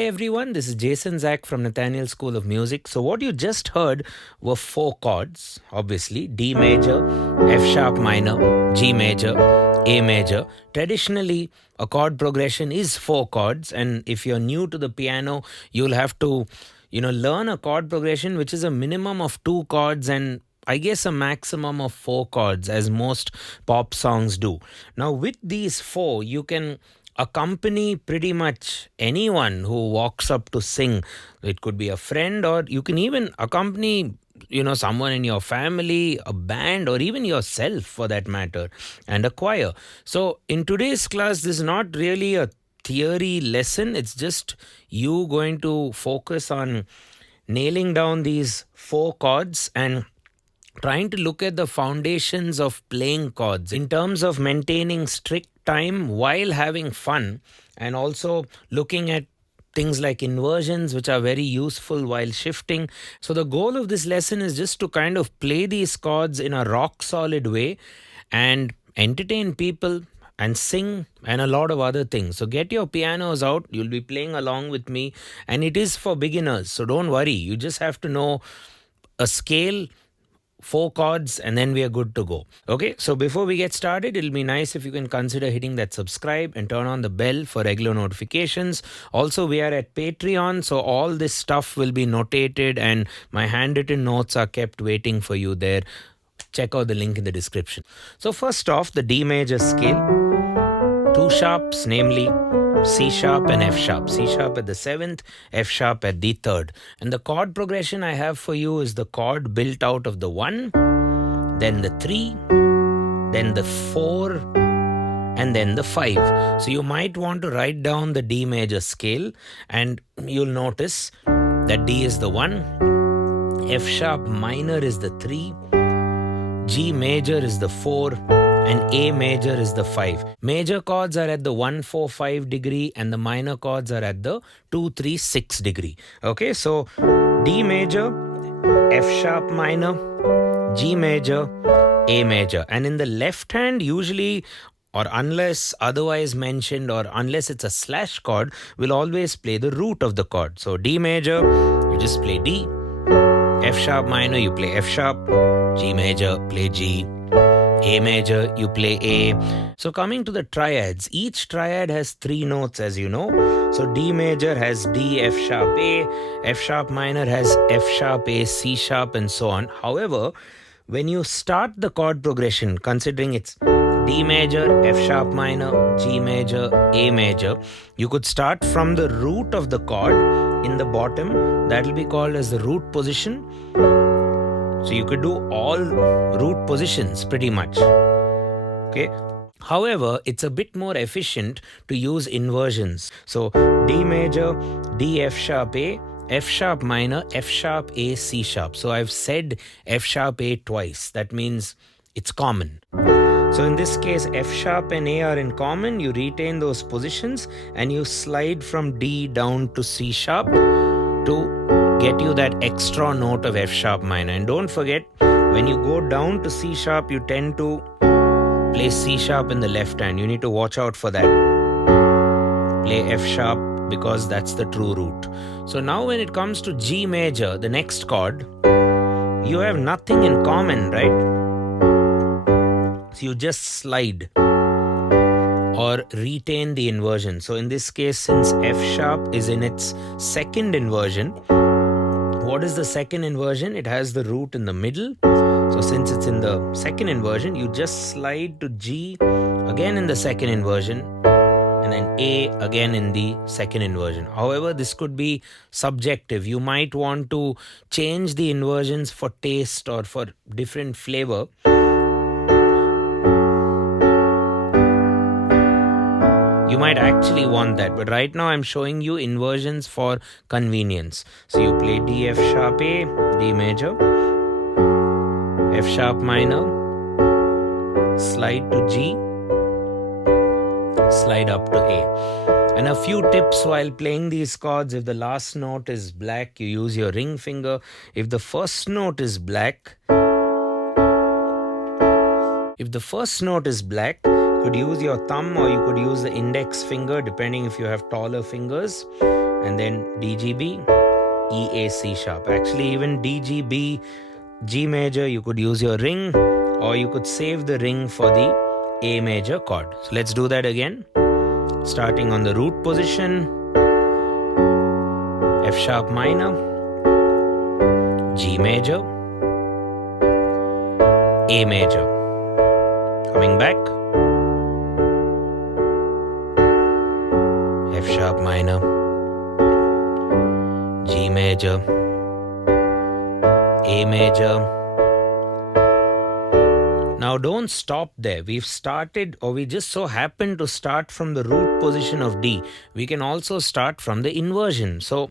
Hi everyone, this is Jason Zach from Nathaniel School of Music. So what you just heard were 4 chords, obviously: D major, F sharp minor, G major, A major. Traditionally, a chord progression is 4 chords, and if you're new to the piano, you'll have to, learn a chord progression which is a minimum of 2 chords and I guess a maximum of 4 chords, as most pop songs do. Now, with these 4, you can accompany pretty much anyone who walks up to sing. It could be a friend, or you can even accompany someone in your family, a band, or even yourself for that matter, and a choir. So in today's class, this is not really a theory lesson. It's just you going to focus on nailing down these 4 chords and trying to look at the foundations of playing chords in terms of maintaining strict time while having fun, and also looking at things like inversions, which are very useful while shifting. So the goal of this lesson is just to kind of play these chords in a rock solid way and entertain people and sing and a lot of other things. So get your pianos out. You'll be playing along with me, and it is for beginners. So don't worry. You just have to know a scale, 4 chords, and then we are good to go. Okay, so before we get started, it'll be nice if you can consider hitting that subscribe and turn on the bell for regular notifications. Also, we are at Patreon, so all this stuff will be notated and my handwritten notes are kept waiting for you there. Check out the link in the description. So first off, the D major scale. 2 sharps, namely C sharp and F sharp. C sharp at the 7th, F sharp at the 3rd. And the chord progression I have for you is the chord built out of the 1, then the 3, then the 4, and then the 5. So you might want to write down the D major scale, and you'll notice that D is the 1, F sharp minor is the 3, G major is the 4, and A major is the 5. Major chords are at the 1-4-5 degree and the minor chords are at the 2-3-6 degree. Okay, so D major, F sharp minor, G major, A major. And in the left hand, usually, or unless otherwise mentioned, or unless it's a slash chord, we'll always play the root of the chord. So D major, you just play D. F sharp minor, you play F sharp. G major, play G. A major, you play A. So coming to the triads, each triad has 3 notes, as you know. So D major has D, F sharp, A. F sharp minor has F sharp, A, C sharp, and so on. However, when you start the chord progression, considering it's D major, F sharp minor, G major, A major, you could start from the root of the chord in the bottom. That will be called as the root position. So you could do all root positions pretty much. Okay. However, it's a bit more efficient to use inversions. So D major, D, F sharp, A, F sharp minor, F sharp, A, C sharp. So I've said F sharp, A twice. That means it's common. So in this case, F sharp and A are in common. You retain those positions and you slide from D down to C sharp to get you that extra note of F sharp minor. And don't forget, when you go down to C sharp, you tend to play C sharp in the left hand. You need to watch out for that. Play F sharp because that's the true root. So now when it comes to G major, the next chord, you have nothing in common, right? So you just slide or retain the inversion. So in this case, since F sharp is in its second inversion, what is the second inversion? It has the root in the middle. So since it's in the second inversion, you just slide to G again in the second inversion, and then A again in the second inversion. However, this could be subjective. You might want to change the inversions for taste or for different flavor. You might actually want that, but right now I'm showing you inversions for convenience. So you play D, F sharp, A, D major, F sharp minor, slide to G, slide up to A. And a few tips while playing these chords: if the last note is black, you use your ring finger. If the first note is black, you could use your thumb or you could use the index finger, depending if you have taller fingers. and then D, G, B, E, A, C sharp. Actually, even D, G, B, G major, you could use your ring, or you could save the ring for the A major chord. So let's do that again. Starting on the root position, F sharp minor, G major, A major. Coming back, F sharp minor, G major, A major. Now don't stop there. We've started, or we just so happen to start from the root position of D. We can also start from the inversion. So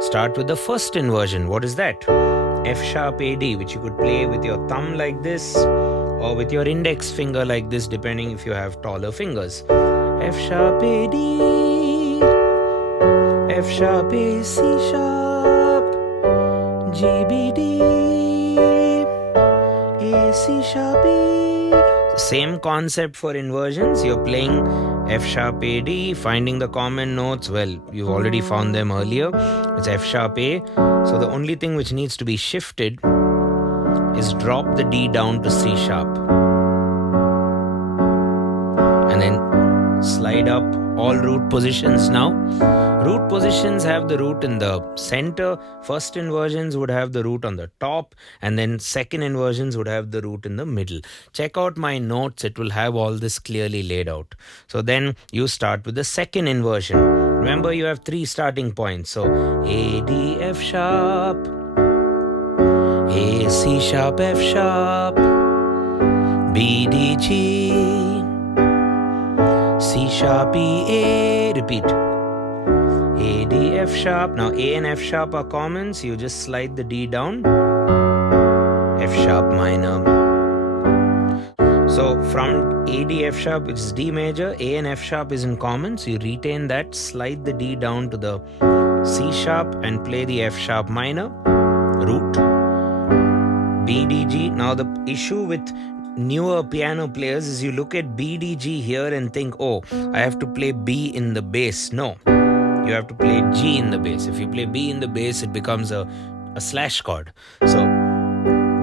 start with the first inversion. What is that? F sharp A D, which you could play with your thumb like this, or with your index finger like this, depending if you have taller fingers. F sharp A D, F sharp A C sharp, G B D, A C sharp E. Same concept for inversions. You're playing F sharp A D, finding the common notes. Well, you've already found them earlier. It's F sharp A. So the only thing which needs to be shifted is drop the D down to C sharp. And then slide up all root positions now. Root positions have the root in the center. First inversions would have the root on the top, and then second inversions would have the root in the middle. Check out my notes, it will have all this clearly laid out. So then you start with the second inversion. Remember, you have 3 starting points. So A, D, F sharp, A, C sharp, F sharp, B, D, G, C sharp, E, A. Repeat. A, D, F sharp. Now A and F sharp are common, so you just slide the D down. F sharp minor. So from A, D, F sharp, which is D major, A and F sharp is in common, so you retain that, slide the D down to the C sharp and play the F sharp minor, root, B, D, G. Now the issue with newer piano players is you look at B, D, G here and think, oh, I have to play B in the bass. No, you have to play G in the bass. If you play B in the bass, it becomes a slash chord. So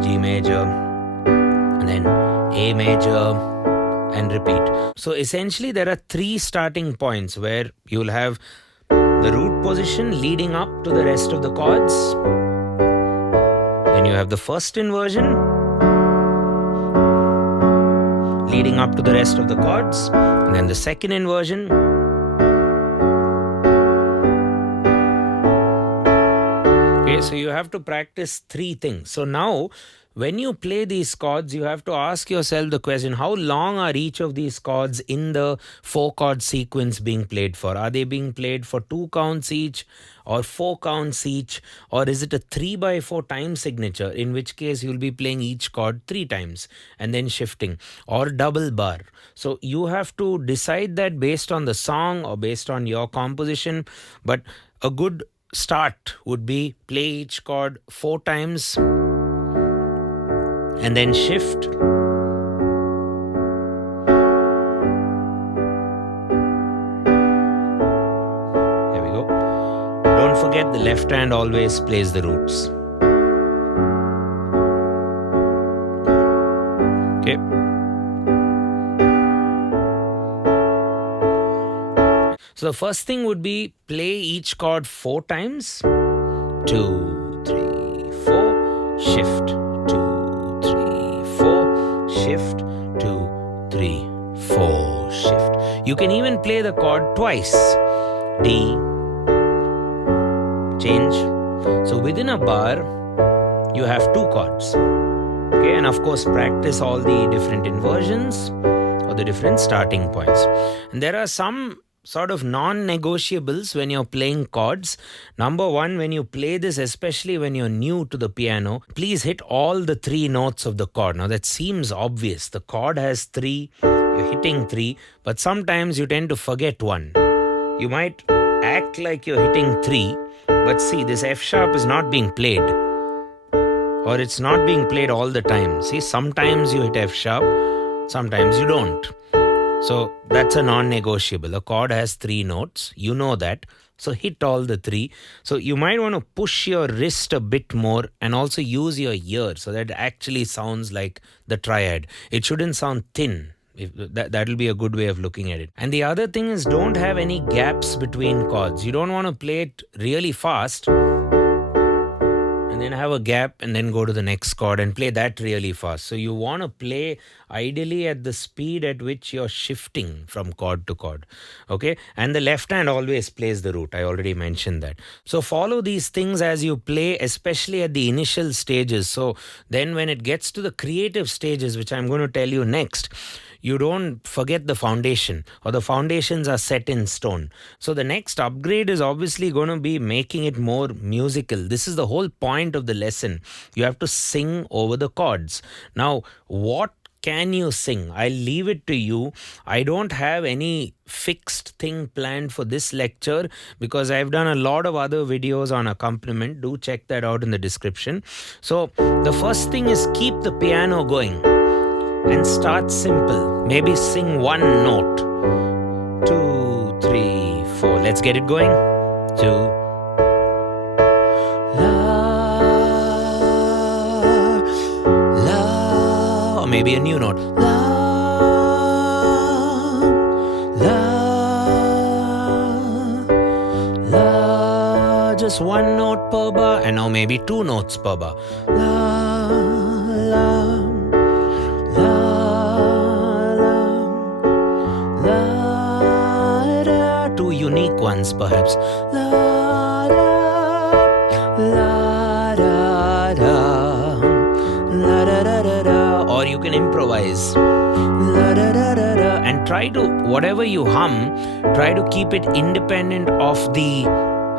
G major, and then A major, and repeat. So essentially there are 3 starting points where you'll have the root position leading up to the rest of the chords. Then you have the first inversion leading up to the rest of the chords, and then the second inversion. Okay, so you have to practice 3 things. So now when you play these chords, you have to ask yourself the question, how long are each of these chords in the 4 chord sequence being played for? Are they being played for 2 counts each, or 4 counts each, or is it a 3/4 time signature, in which case you'll be playing each chord 3 times and then shifting, or double bar? So you have to decide that based on the song or based on your composition, but a good start would be play each chord 4 times and then shift. There we go. Don't forget, the left hand always plays the roots. Okay. So the first thing would be play each chord 4 times. 2, 3, 4, shift. Shift, 2, 3, 4, shift. You can even play the chord twice. D, change. So within a bar, you have 2 chords. Okay, and of course practice all the different inversions or the different starting points. And there are some sort of non-negotiables when you're playing chords. Number 1, when you play this, especially when you're new to the piano, please hit all the 3 notes of the chord. Now that seems obvious. The chord has 3, you're hitting 3, but sometimes you tend to forget one. You might act like you're hitting 3, but see, this F sharp is not being played, or it's not being played all the time. See, sometimes you hit F sharp, sometimes you don't. So that's a non-negotiable. A chord has 3 notes. You know that. So hit all the three. So you might want to push your wrist a bit more and also use your ear so that it actually sounds like the triad. It shouldn't sound thin. If that'll be a good way of looking at it. And the other thing is, don't have any gaps between chords. You don't want to play it really fast and then have a gap and then go to the next chord and play that really fast. So you want to play ideally at the speed at which you're shifting from chord to chord. Okay, and the left hand always plays the root. I already mentioned that. So follow these things as you play, especially at the initial stages. So then when it gets to the creative stages, which I'm going to tell you next, you don't forget the foundation, or the foundations are set in stone. So the next upgrade is obviously going to be making it more musical. This is the whole point of the lesson. You have to sing over the chords. Now, what can you sing? I'll leave it to you. I don't have any fixed thing planned for this lecture because I've done a lot of other videos on accompaniment. Do check that out in the description. So the first thing is keep the piano going and start simple. Maybe sing one note. 2, 3, 4. Let's get it going. 2. La, la. Or maybe a new note. La, la, la. Just one note per bar. And now maybe 2 notes per bar. La, la. Two unique ones perhaps. La, la, la, da, da. La, da, da, da, da. Or you can improvise. La, da, da, da, da. And try to, whatever you hum, try to keep it independent of the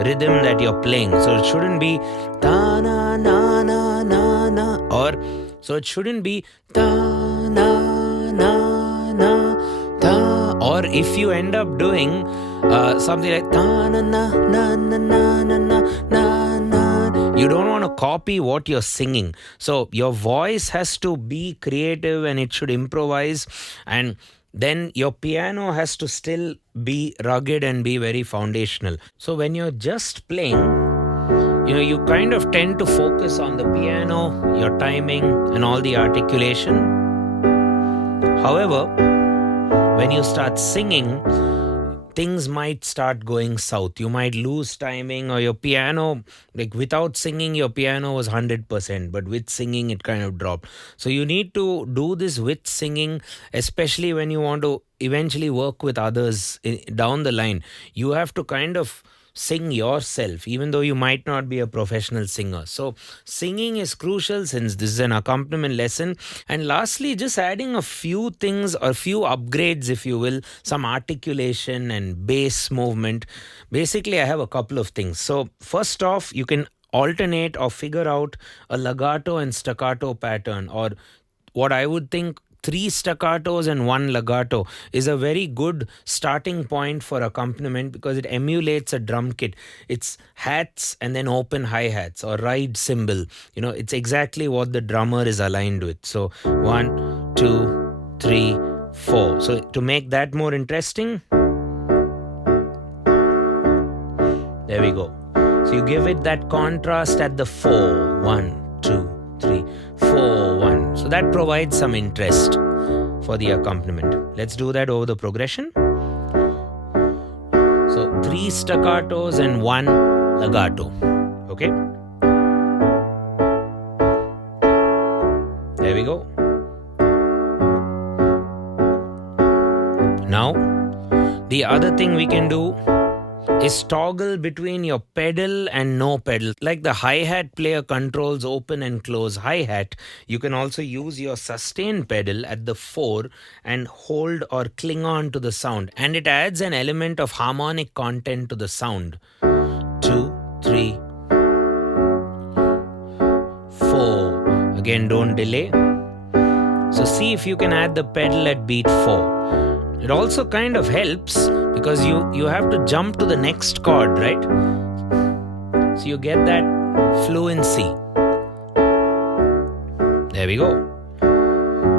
rhythm that you're playing. So it shouldn't be ta na na na na na, or so it shouldn't be ta na na na ta. Or if you end up doing something like ta na na na na na na na na, you don't want to copy what you're singing. So your voice has to be creative and it should improvise, and then your piano has to still be rugged and be very foundational. So when you're just playing, you kind of tend to focus on the piano, your timing, and all the articulation. However, when you start singing, things might start going south. You might lose timing, or your piano, like without singing, your piano was 100%, but with singing, it kind of dropped. So you need to do this with singing, especially when you want to eventually work with others down the line. You have to kind of sing yourself, even though you might not be a professional singer. So singing is crucial since this is an accompaniment lesson. And lastly, just adding a few things or few upgrades, if you will, some articulation and bass movement. Basically, I have a couple of things. So first off, you can alternate or figure out a legato and staccato pattern, or what I would think 3 staccatos and 1 legato is a very good starting point for accompaniment because it emulates a drum kit. It's hats and then open hi-hats or ride cymbal. It's exactly what the drummer is aligned with. So 1, 2, 3, 4. So to make that more interesting, there we go. So you give it that contrast at the 4. 1, 2, 3, 4, 1. So that provides some interest for the accompaniment. Let's do that over the progression. So 3 staccatos and 1 legato. Okay. There we go. Now, the other thing we can do is toggle between your pedal and no pedal. Like the hi-hat player controls open and close hi-hat, you can also use your sustain pedal at the 4 and hold or cling on to the sound. And it adds an element of harmonic content to the sound. 2, 3, 4. Again, don't delay. So see if you can add the pedal at beat 4. It also kind of helps because you have to jump to the next chord, right? So you get that fluency. There we go.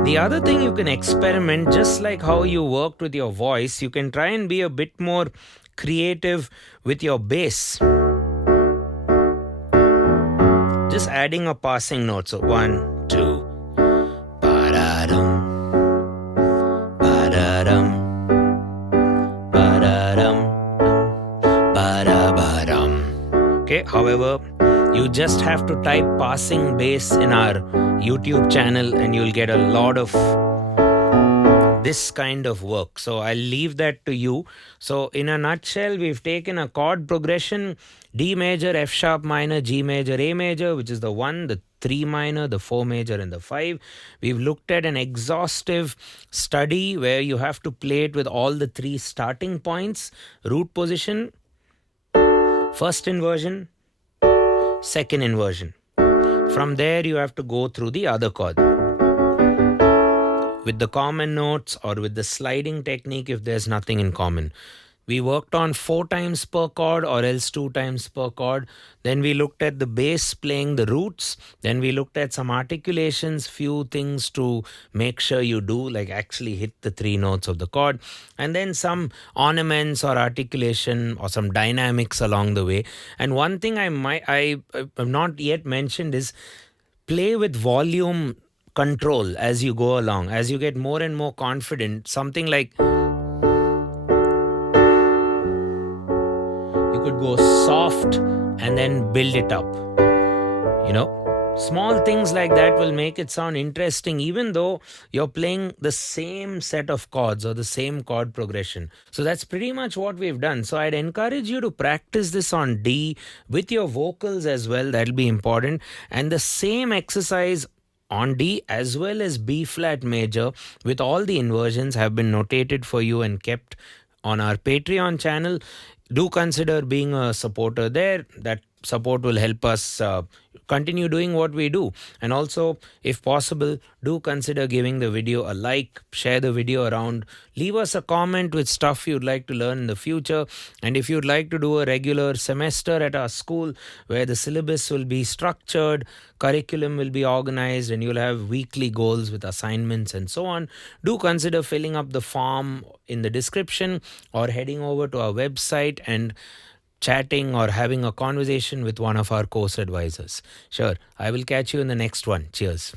The other thing you can experiment, just like how you worked with your voice, you can try and be a bit more creative with your bass. Just adding a passing note. So 1, 2. Ba-da-dum. Ba-da-dum. Ba-da-dum. Ba-da-ba-dum. Okay, however, you just have to type passing bass in our YouTube channel and you'll get a lot of this kind of work. So I'll leave that to you. So in a nutshell, we've taken a chord progression: D major, F sharp minor, G major, A major, which is the 1, the 3 minor, the 4 major, and the 5. We've looked at an exhaustive study where you have to play it with all the 3 starting points: root position, first inversion, second inversion. From there, you have to go through the other chord with the common notes or with the sliding technique if there's nothing in common. We worked on 4 times per chord or else 2 times per chord. Then we looked at the bass playing the roots. Then we looked at some articulations, few things to make sure you do, like actually hit the 3 notes of the chord. And then some ornaments or articulation or some dynamics along the way. And one thing I have not yet mentioned is play with volume control as you go along. As you get more and more confident, something like you could go soft and then build it up. Small things like that will make it sound interesting, even though you're playing the same set of chords or the same chord progression. So that's pretty much what we've done. So I'd encourage you to practice this on D with your vocals as well. That'll be important. And the same exercise on D as well as B flat major with all the inversions have been notated for you and kept on our Patreon channel. Do consider being a supporter there. That support will help us continue doing what we do. And also, if possible, do consider giving the video a like, share the video around, leave us a comment with stuff you'd like to learn in the future. And if you'd like to do a regular semester at our school where the syllabus will be structured, curriculum will be organized, and you'll have weekly goals with assignments and so on, do consider filling up the form in the description or heading over to our website and chatting or having a conversation with one of our course advisors. Sure, I will catch you in the next one. Cheers.